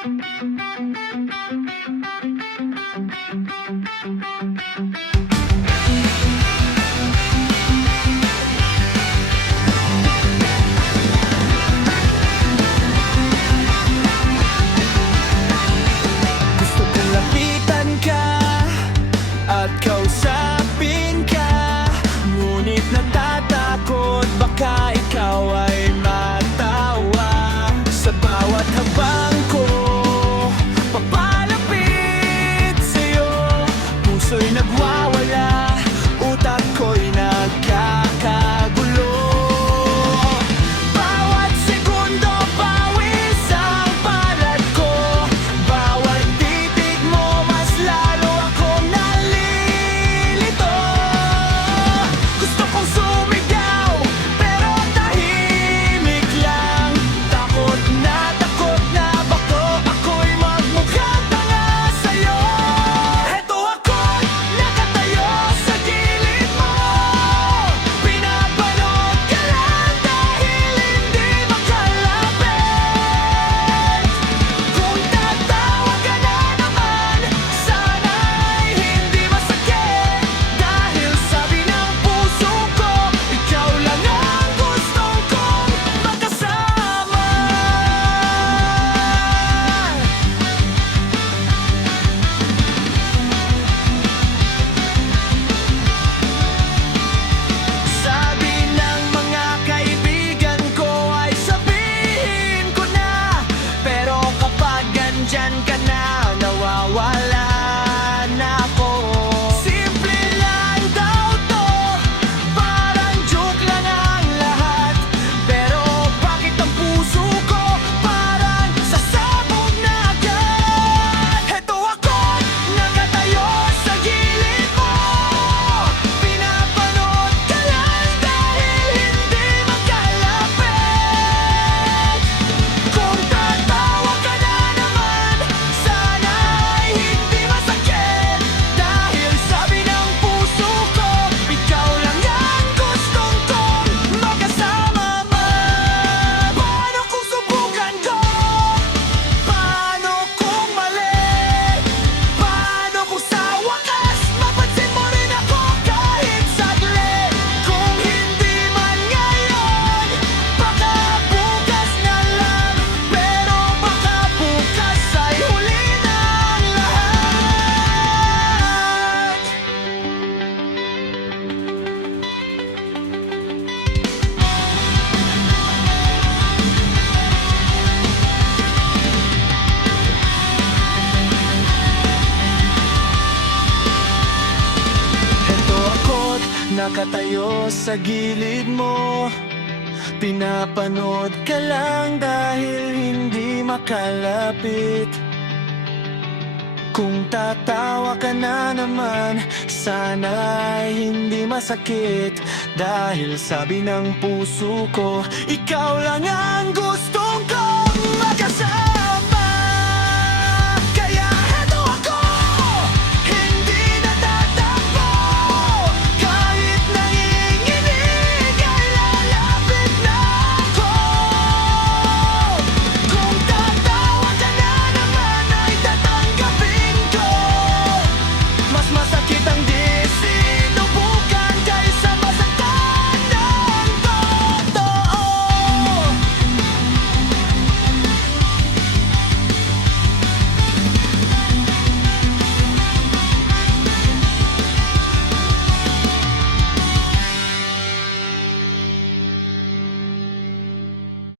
Gusto kong lapitan ka at kausapin ka, ngunit natatakot baka ikaw ay matawa. Sa bawat habang ko papalapit sa'yo, puso'y nagwawala, utak ko'y nagkakagulo. Bawat segundo pawis ang palad ko, bawat titig mo mas lalo akong nalilito. Gusto kong sumigaw pero tahimik lang, takot na bako ako'y magmukhang tanga sa'yo. Heto ako, nakatayo sa gilid mo, pinapanood ka lang dahil hindi makalapit. Kung tatawa ka na naman, sana'y hindi masakit, dahil sabi ng puso ko, ikaw lang ang gustong kong makasama. Sabi ng mga kaibigan ko ay sabihin ko na, pero kapag andyan ka na, nawawala na ako. Simple lang daw to, parang joke lang ang lahat, pero bakit ang puso ko parang sasabog na agad? Heto ako, nakatayo sa gilid mo, pinapanood ka lang dahil hindi makalapit. Kung tatawa ka na naman, sana'y hindi masakit, dahil sabi ng puso ko, ikaw lang ang gustong kong makasama. Paano kung subukan ko? Paano kung mali? Paano kung sa wakas mapansin mo rin ako kahit saglit? Kung hindi man ngayon, baka bukas na lang, pero baka bukas ay huli na ang lahat. Heto ako't nakatayo sa gilid mo, pinapanood ka lang dahil hindi makalapit. Kung tatawa ka na naman, sana'y hindi masakit, dahil sabi ng puso ko, ikaw lang ang gusto